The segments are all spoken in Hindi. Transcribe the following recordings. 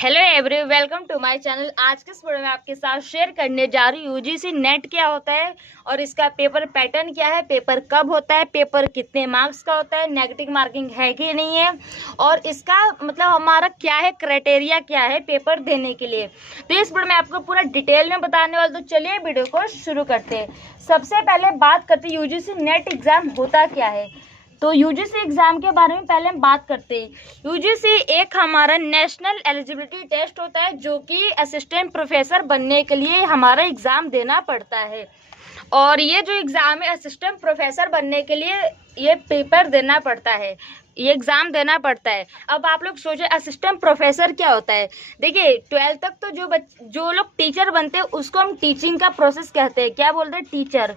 Hello every welcome to my channel. आज के इस वीडियो में आपके साथ शेयर करने जा रही हूँ यूजीसी नेट क्या होता है और इसका पेपर पैटर्न क्या है, पेपर कब होता है, पेपर कितने मार्क्स का होता है, नेगेटिव मार्किंग है कि नहीं है और इसका मतलब हमारा क्या है, क्राइटेरिया क्या है पेपर देने के लिए। तो इस वीडियो में आपको पूरा डिटेल में बताने वाला। तो चलिए वीडियो को शुरू करते हैं। सबसे पहले बात करते हैं यूजीसी नेट एग्जाम होता क्या है। तो यूजीसी एग्जाम के बारे में पहले हम बात करते हैं। यूजीसी एक हमारा नेशनल एलिजिबिलिटी टेस्ट होता है जो कि असिस्टेंट प्रोफेसर बनने के लिए हमारा एग्ज़ाम देना पड़ता है। और ये जो एग्ज़ाम है असिस्टेंट प्रोफेसर बनने के लिए ये पेपर देना पड़ता है, ये एग्ज़ाम देना पड़ता है। अब आप लोग सोचें असिस्टेंट प्रोफेसर क्या होता है। देखिए 12th तक तो जो लोग टीचर बनते हैं उसको हम टीचिंग का प्रोसेस कहते हैं। क्या बोलते हैं? टीचर।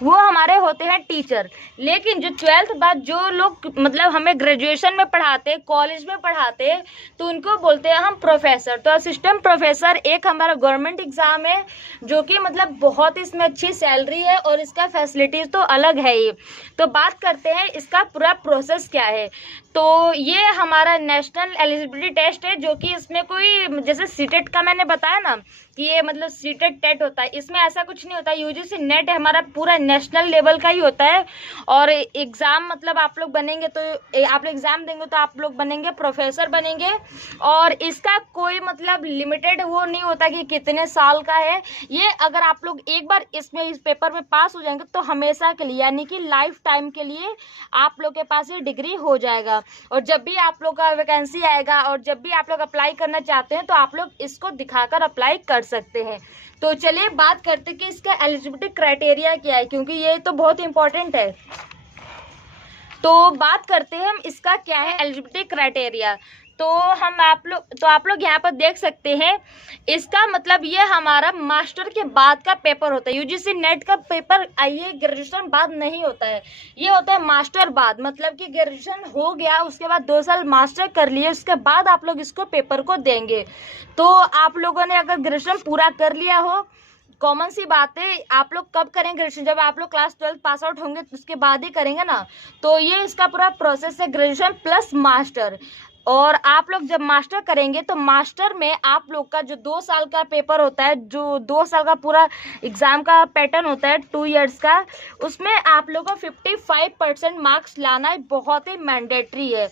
वो हमारे होते हैं टीचर। लेकिन जो 12th बाद जो लोग मतलब हमें ग्रेजुएशन में पढ़ाते, कॉलेज में पढ़ाते, तो उनको बोलते हैं हम प्रोफेसर। तो असिस्टेंट प्रोफेसर एक हमारा गवर्नमेंट एग्जाम है जो कि मतलब बहुत इसमें अच्छी सैलरी है और इसका फैसिलिटीज तो अलग है ही। तो बात करते हैं इसका पूरा प्रोसेस क्या है। तो ये हमारा नेशनल एलिजिबिलिटी टेस्ट है जो कि इसमें कोई जैसे सीटेट का मैंने बताया ना कि ये मतलब सीटेट टेट होता है, इसमें ऐसा कुछ नहीं होता। यूजीसी नेट हमारा पूरा नेशनल लेवल का ही होता है। और एग्ज़ाम मतलब आप लोग बनेंगे तो आप लोग एग्ज़ाम देंगे तो आप लोग बनेंगे प्रोफेसर बनेंगे। और इसका कोई मतलब लिमिटेड वो नहीं होता कि कितने साल का है। ये अगर आप लोग एक बार इसमें इस पेपर में पास हो जाएंगे तो हमेशा के लिए यानी कि लाइफ टाइम के लिए आप लोग के पास ये डिग्री हो जाएगा। और जब भी आप लोग का वैकेंसी आएगा और जब भी आप लोग अप्लाई करना चाहते हैं तो आप लोग इसको दिखाकर अप्लाई कर सकते हैं। तो चलिए बात करते हैं कि इसका एलिजिबिलिटी क्राइटेरिया क्या है, क्योंकि ये तो बहुत इंपॉर्टेंट है। तो बात करते हैं हम इसका क्या है एलिजिबिलिटी क्राइटेरिया। तो आप लोग यहाँ पर देख सकते हैं इसका मतलब ये हमारा मास्टर के बाद का पेपर होता है। यूजीसी नेट का पेपर ये ग्रेजुएशन बाद नहीं होता है, ये होता है मास्टर बाद। मतलब कि ग्रेजुएशन हो गया उसके बाद 2 साल मास्टर कर लिए उसके बाद आप लोग इसको पेपर को देंगे। तो आप लोगों ने अगर ग्रेजुएशन पूरा कर लिया हो, कॉमन सी बात है, आप लोग कब करेंगे ग्रेजुएशन? जब आप लोग क्लास 12 पास आउट होंगे तो उसके बाद ही करेंगे ना। तो ये इसका पूरा प्रोसेस है, ग्रेजुएशन प्लस मास्टर। और आप लोग जब मास्टर करेंगे तो मास्टर में आप लोग का जो 2 साल का पेपर होता है, जो 2 साल का पूरा एग्ज़ाम का पैटर्न होता है 2 इयर्स का, उसमें आप लोग को 55% मार्क्स लाना बहुत ही मैंडेटरी है।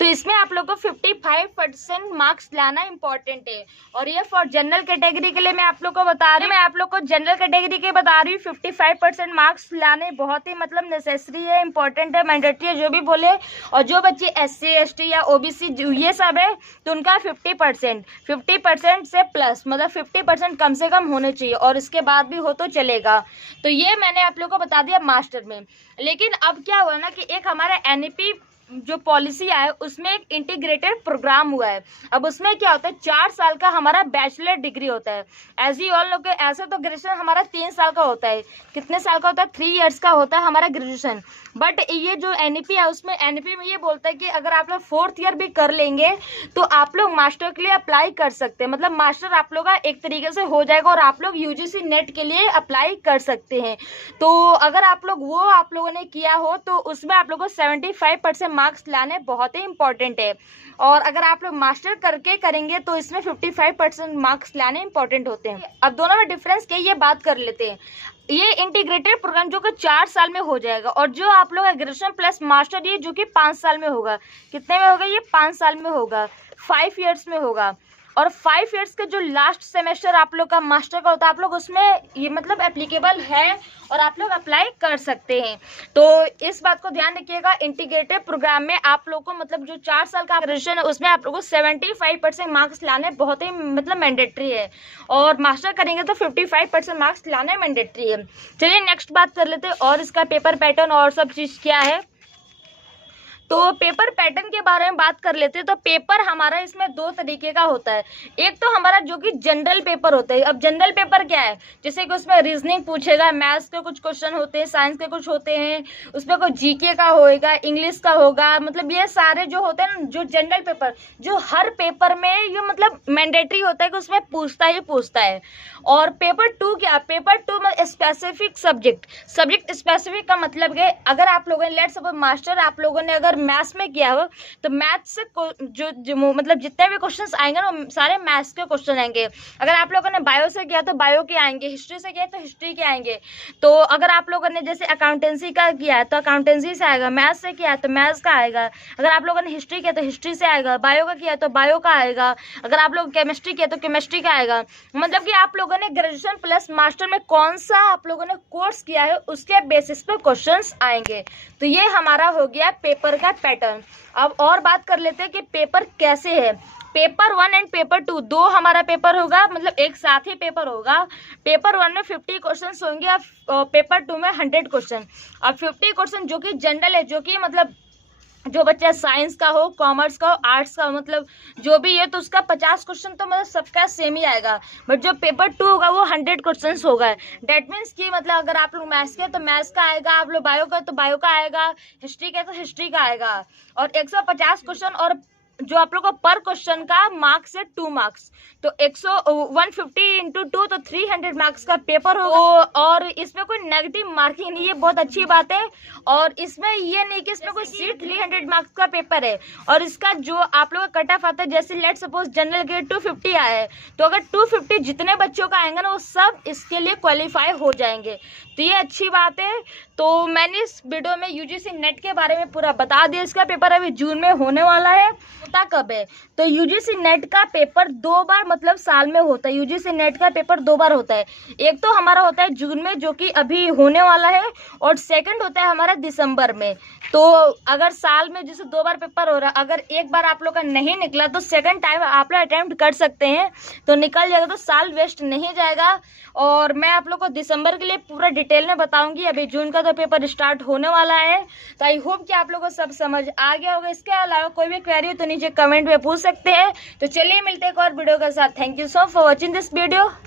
तो इसमें आप लोग को 55% मार्क्स लाना इंपॉर्टेंट है। और ये फॉर जनरल कैटेगरी के लिए मैं आप लोग को बता रही हूँ, मैं आप लोग को जनरल कैटेगरी के बता रही हूँ 55% मार्क्स लाने बहुत ही मतलब नेसेसरी है, इंपॉर्टेंट है, मैंडेटरी है जो भी बोले। और जो बच्चे SC ST या OBC ये सब है तो उनका 50% से प्लस मतलब 50% कम से कम होने चाहिए और इसके बाद भी हो तो चलेगा। तो ये मैंने आप लोग को बता दिया मास्टर में। लेकिन अब क्या हुआ ना कि एक हमारा NEP जो पॉलिसी आया है उसमें एक इंटीग्रेटेड प्रोग्राम हुआ है। अब उसमें क्या होता है 4 साल का हमारा बैचलर डिग्री होता है। एज यू ऑल लोग ऐसे तो ग्रेजुएशन हमारा 3 साल का होता है। कितने साल का होता है? 3 इयर्स का होता है हमारा ग्रेजुएशन। बट ये जो NEP है उसमें NEP में ये बोलता है कि अगर आप लोग 4th ईयर भी कर लेंगे तो आप लोग मास्टर के लिए अप्लाई कर सकते हैं। मतलब मास्टर आप लोग का एक तरीके से हो जाएगा और आप लोग यूजीसी नेट के लिए अप्लाई कर सकते हैं। तो अगर आप लोगों ने किया हो तो उसमें आप लोगों को 75% मार्क्स लाने बहुत ही इंपॉर्टेंट है। और अगर आप लोग मास्टर करके करेंगे तो इसमें 55% मार्क्स लाने इंपॉर्टेंट होते हैं। अब दोनों में डिफरेंस क्या है ये बात कर लेते हैं। ये इंटीग्रेटेड प्रोग्राम जो कि 4 साल में हो जाएगा और जो आप लोग ग्रेजुएशन प्लस मास्टर ये जो कि 5 साल में होगा। कितने में होगा? ये 5 साल में होगा, 5 इयर्स में होगा। और 5 इयर्स का जो लास्ट सेमेस्टर आप लोग का मास्टर का होता है आप लोग उसमें ये मतलब एप्लीकेबल है और आप लोग अप्लाई कर सकते हैं। तो इस बात को ध्यान रखिएगा, इंटीग्रेटेड प्रोग्राम में आप लोग को मतलब जो 4 साल का ग्रेजुएशन है उसमें आप लोग को 75% मार्क्स लाने बहुत ही मतलब मैंडेटरी है और मास्टर करेंगे तो 55% मार्क्स लाने मैंडेटरी है। चलिए नेक्स्ट बात कर लेते हैं और इसका पेपर पैटर्न और सब चीज़ क्या है। तो पेपर पैटर्न के बारे में बात कर लेते हैं। तो पेपर हमारा इसमें 2 तरीके का होता है। एक तो हमारा जो कि जनरल पेपर होता है। अब जनरल पेपर क्या है? जैसे कि उसमें रीजनिंग पूछेगा, मैथ्स के कुछ क्वेश्चन होते हैं, साइंस के कुछ होते हैं, उसमें कोई GK का होएगा, इंग्लिश का होगा। मतलब ये सारे जो होते हैं ना जो जनरल पेपर जो हर पेपर में ये मतलब मैंडेटरी होता है कि उसमें पूछता है। और पेपर 2 क्या? पेपर 2 में स्पेसिफिक सब्जेक्ट स्पेसिफिक का मतलब है अगर आप लोगों ने लेट्स सपोज मास्टर आप लोगों ने अगर मैथ्स में किया हो तो मैथ्स से जो मतलब जितने भी क्वेश्चंस आएंगे ना वो सारे मैथ्स के क्वेश्चन आएंगे। अगर आप लोगों ने बायो से किया तो बायो के आएंगे, हिस्ट्री से किया तो हिस्ट्री के आएंगे। तो अगर आप लोगों ने जैसे अकाउंटेंसी का किया है तो अकाउंटेंसी से आएगा, मैथ्स से किया है तो मैथ्स का आएगा, अगर आप लोगों ने हिस्ट्री किया तो हिस्ट्री से आएगा, बायो का किया तो बायो का आएगा, अगर आप लोग केमिस्ट्री किया तो केमिस्ट्री का आएगा। मतलब कि आप लोगों ने ग्रेजुएशन प्लस मास्टर में कौन सा आप लोगों ने कोर्स किया है उसके बेसिस पे क्वेश्चंस आएंगे। तो ये हमारा हो गया पेपर का पैटर्न। अब और बात कर लेते हैं कि पेपर कैसे है। पेपर 1 एंड पेपर 2 दो हमारा पेपर होगा, मतलब एक साथ ही पेपर होगा। पेपर 1 में 50 क्वेश्चन होंगे और पेपर 2 में 100 क्वेश्चन। अब 50 क्वेश्चन जो कि जनरल है, जो कि मतलब जो बच्चा साइंस का हो, कॉमर्स का हो, आर्ट्स का हो, मतलब जो भी है तो उसका 50 क्वेश्चन तो मतलब सबका सेम ही आएगा। बट जो पेपर 2 होगा वो 100 क्वेश्चन होगा। डेट मीन्स कि मतलब अगर आप लोग मैथ्स के तो मैथ्स का आएगा, आप लोग बायो का तो बायो का आएगा, हिस्ट्री का तो हिस्ट्री का आएगा। और 150 क्वेश्चन और जो आप लोग को पर क्वेश्चन का मार्क्स है 2 मार्क्स, तो 150 इंटू 2 तो 300 मार्क्स का पेपर होगा। और इसमें कोई नेगेटिव मार्किंग नहीं है, बहुत अच्छी बात है। और इसमें ये नहीं कि इसमें कोई सीट 300 मार्क्स का पेपर है। और इसका जो आप लोग का कट ऑफ आता है, जैसे लेट सपोज जनरल के 250 आया है तो अगर 250 जितने बच्चों का आएंगे ना वो सब इसके लिए क्वालिफाई हो जाएंगे। तो ये अच्छी बात है। तो मैंने इस वीडियो में यूजीसी नेट के बारे में पूरा बता दिया। इसका पेपर अभी जून में होने वाला है। होता कब है तो यूजीसी नेट का पेपर 2 बार मतलब साल में होता है। यूजीसी नेट का पेपर 2 बार होता है। एक तो हमारा होता है जून में जो कि अभी होने वाला है, और सेकंड होता है हमारा दिसंबर में। तो अगर साल में जैसे 2 बार पेपर हो रहा है, अगर एक बार आप लोग का नहीं निकला तो सेकंड टाइम आप लोग अटेम्प्ट कर सकते हैं, तो निकल जाएगा, तो साल वेस्ट नहीं जाएगा। और मैं आप लोग को दिसंबर के लिए पूरा डिटेल में बताऊंगी। अभी जून का तो पेपर स्टार्ट होने वाला है। तो आई होप कि आप लोगों को सब समझ आ गया होगा। इसके अलावा कोई भी क्वेरी हो तो नीचे कमेंट में पूछ सकते हैं। तो चलिए मिलते हैं एक और वीडियो के साथ। Thank you so for watching this video.